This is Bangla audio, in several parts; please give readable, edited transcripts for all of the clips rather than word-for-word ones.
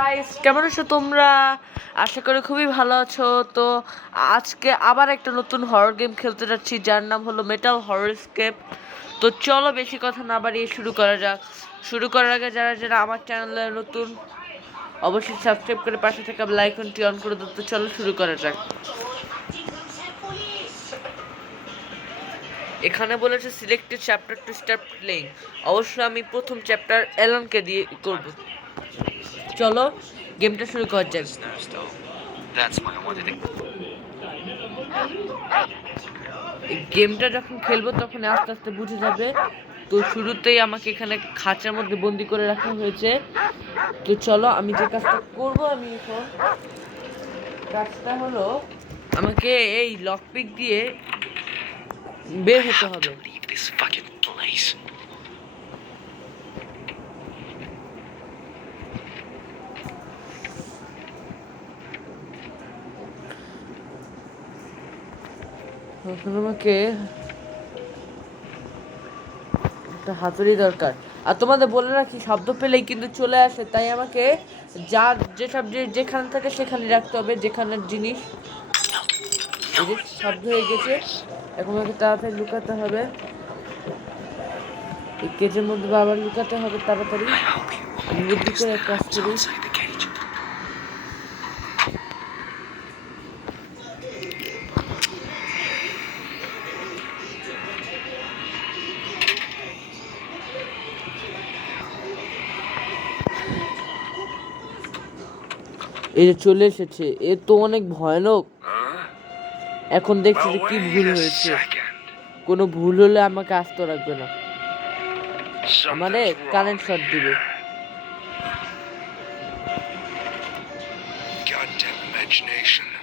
গাইস, কেমন আছো তোমরা? আশা করি খুবই ভালো আছো। তো আজকে আবার একটা নতুন হরর গেম খেলতে যাচ্ছি, যার নাম হলো মেটাল হররস্কেপ। তো চলো বেশি কথা না বাড়িয়ে শুরু করা যাক। শুরু করার আগে যারা যারা আমার চ্যানেলে নতুন, অবশ্যই সাবস্ক্রাইব করে পাশে থাকা বেল আইকনটি অন করে দাও। তো চলো শুরু করা যাক। এখানে বলেছে selected chapter to start playing. অবশ্যই আমি প্রথম চ্যাপ্টার অ্যালানকে দিয়ে করব। চলো গেমটা শুরু করা যাক। গেমটা যখন খেলবো তখন আস্তে আস্তে বুঝে যাবে। তো শুরুতেই আমাকে এখানে খাঁচার মধ্যে বন্দি করে রাখা হয়েছে। তো চলো আমি যে কাজটা করবো, আমি এখন কাজটা হলো আমাকে এই লকপিক দিয়ে বের হতে হবে। এখন আমাকে একটা হাতুড়ি দরকার। আর তোমাদের বলে রাখি, শব্দ পেলেই কিন্তু চলে আসে, তাই আমাকে যার যেসব যেখানে থাকে সেখানে রাখতে হবে, যেখানের জিনিস। এই যে শব্দ হয়ে গেছে, এখন আমাকে তাড়াতাড়ি লুকাতে হবে। এই কেজের মধ্যে আবার লুকাতে হবে তাড়াতাড়ি। আমি বুদ্ধি করে কাজ করি। এই যে চলে এসেছে, এ তো অনেক ভয়ানক। এখন দেখছি যে কি ভুল হয়েছে। কোনো ভুল হলে আমাকে আস্ত রাখবে না, আমারে কারেন্ট শট দিবে।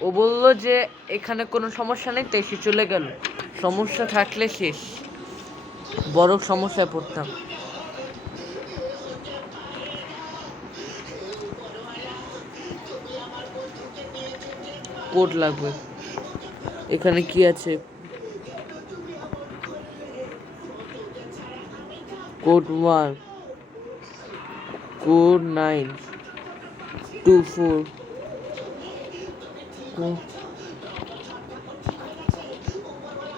ও বললো যে এখানে কোনো সমস্যা নেই, তাই সে চলে গেল। সমস্যা থাকলে শেষ, বড় সমস্যায় পড়তাম। কোড লাগবে। এখানে কি আছে? Code 1, code 924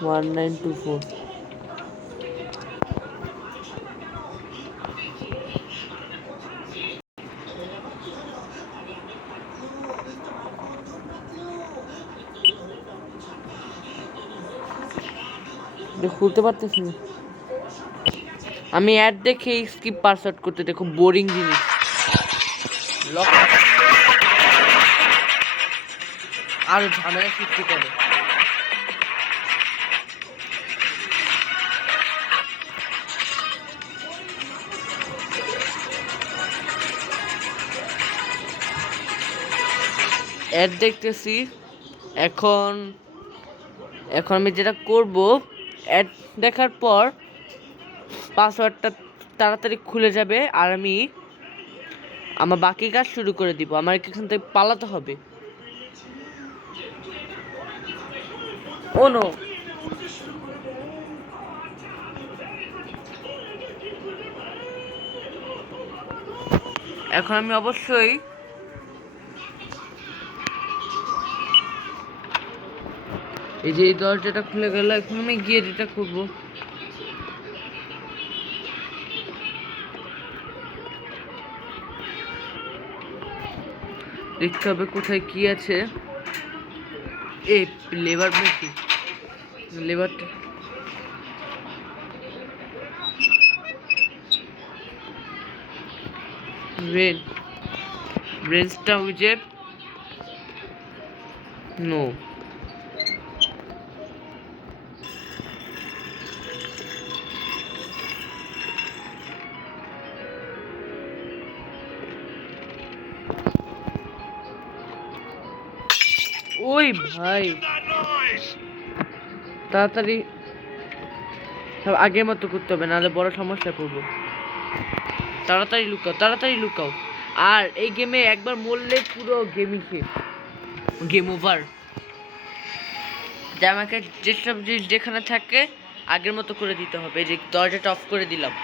1924। খুলতে পারতেছি না। আমি অ্যাড দেখে স্কিপ পাসওয়ার্ড করতে দেখো, বোরিং জিনিস। লক আরো ঝামেলা সৃষ্টি করে। অ্যাড দেখতেছি। এখন আমি যেটা করব, অ্যাড দেখার পর পাসওয়ার্ডটা তাড়াতাড়ি খুলে যাবে, আর আমি আমার বাকি কাজ শুরু করে দিব। আমার এখান থেকে পালাতে হবে। ও নো, এখন আমি অবশ্যই এই যে এই দরজাটা খুলে গেল, এখন আমি গিয়ে যেটা করবো, দেখতে হবে কোথায় কি আছে। এই লেবার নাকি? লেবারটা ব্রেনসটা ওই যে নো। ওই ভাই তাড়াতাড়ি সব আগের মতো করতে হবে, নাহলে বড় সমস্যা পড়বো। তাড়াতাড়ি লুকাও, তাড়াতাড়ি লুকাও। আর এই গেমে একবার মরলে পুরো গেমই শেষ, গেম ওভার। যে আমাকে যেসব জিনিস যেখানে থাকে আগের মতো করে দিতে হবে। যে দরজাটা অফ করে দিলাম।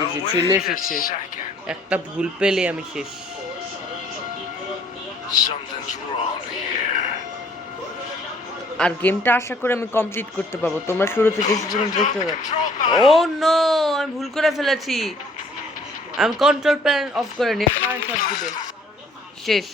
এই যে চলে এসেছে, একটা ভুল পেলে আমি শেষ। আর গেমটা আশা করি আমি কমপ্লিট করতে পারবো। তোমরা শুরু থেকে শেষ পর্যন্ত দেখতে পাবে। ও নো, আমি ভুল করে ফেলেছি। আমি কন্ট্রোল প্যানেল অফ করে নিই, কারেন্ট শট দিবে। শেষ।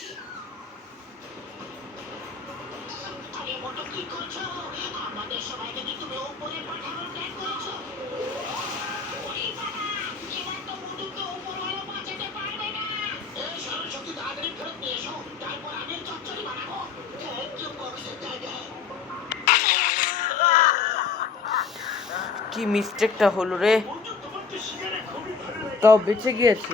কি মিস্টেকটা হলো রে, তাও বেঁচে গিয়েছি।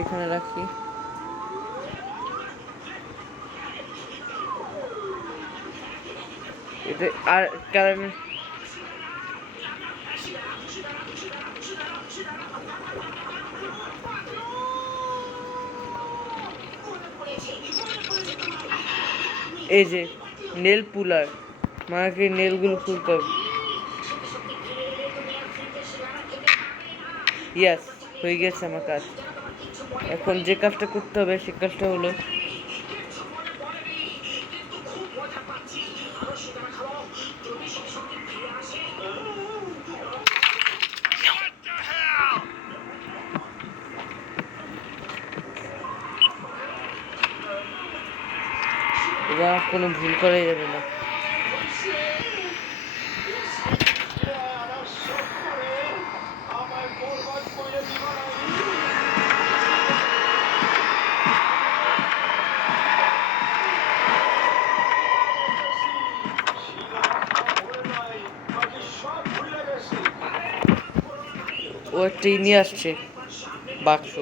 এখানে রাখি। এটা আর কারণ এই যে নেল পুলার, আমাকে নেলগুলো খুলতে হবে। ইয়াস, হয়ে গেছে আমার কাজ। এখন যে কাজটা করতে হবে সে কাজটা হলো এবার কোনো ভুল করাই যাবে না। ও একটা নিয়ে আসছে বাক্স।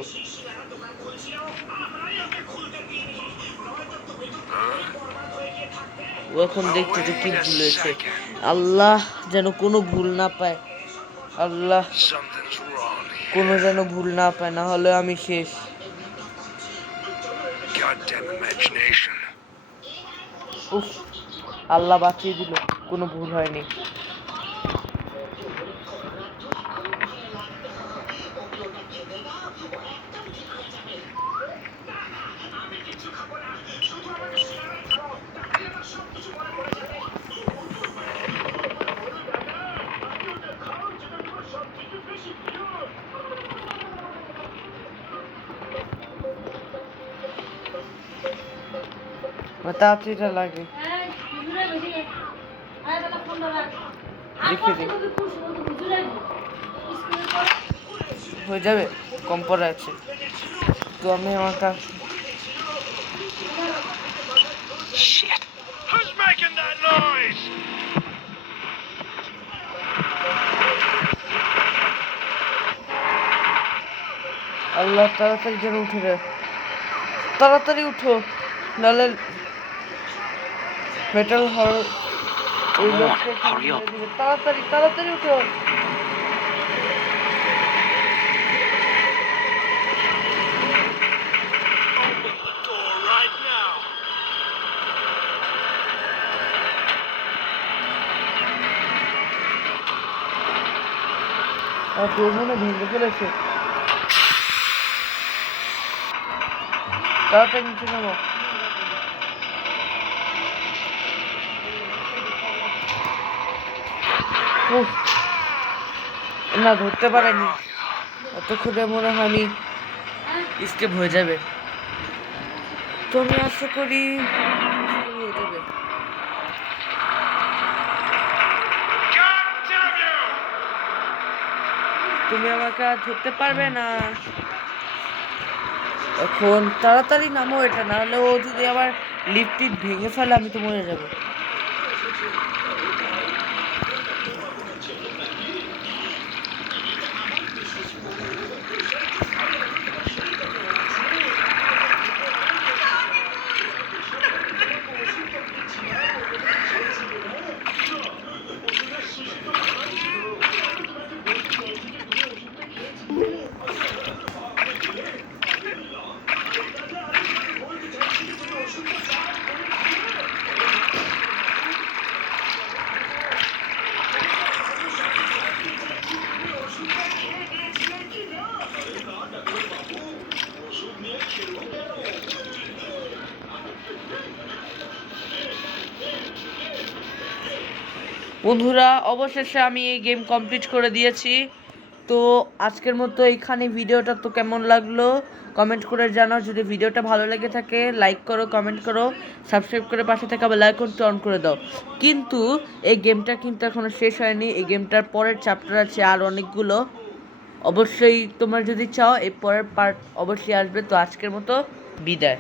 ও এখন দেখছে যে কি ভুল হয়েছে। আল্লাহ যেন কোনো ভুল না পায়, আল্লাহ কোনো যেন ভুল না পায়, না হলে আমি শেষ। উফ, আল্লাহ বাঁচিয়ে দিল, কোনো ভুল হয়নি। তাড়াতাড়িটা লাগে, দেখে হয়ে যাবে, কম পড়ে আছে তো। আমি আমার কাজ আল্লাহ তাড়াতাড়ি যেন উঠে যায়, তাড়াতাড়ি উঠো, নাহলে মেটাল হরর ওই লোককে তাড়াতাড়ি তাড়াতাড়ি উঠো। আর তোর মনে ভেঙে ফেলেছে, তাড়াতাড়ি নিচে নামো। না ধরতে পারেনি, এতক্ষণে মনে হয় আমি স্কেপ হয়ে যাবে, তো আমি আশা করি হয়ে যাবে। তুমি আমাকে আর ধরতে পারবে না। এখন তাড়াতাড়ি নামো এটা, না হলে ও যদি আবার লিফট ভেঙে ফেলে আমি তো মরে যাবো। বন্ধুরা, অবশেষে আমি এই গেম কমপ্লিট করে দিয়েছি। তো আজকের মতো এইখানে ভিডিওটা তো কেমন লাগলো কমেন্ট করে জানাও। যদি ভিডিওটা ভালো লেগে থাকে লাইক করো, কমেন্ট করো, সাবস্ক্রাইব করে পাশে থাকা বেল আইকনটি অন করে দাও। কিন্তু এই গেমটা কিন্তু এখনো শেষ হয়নি, এই গেমটার পরের চ্যাপ্টার আছে আর অনেকগুলো। অবশ্যই তোমরা যদি চাও এই পরের পার্ট অবশ্যই আসবে। তো আজকের মতো বিদায়।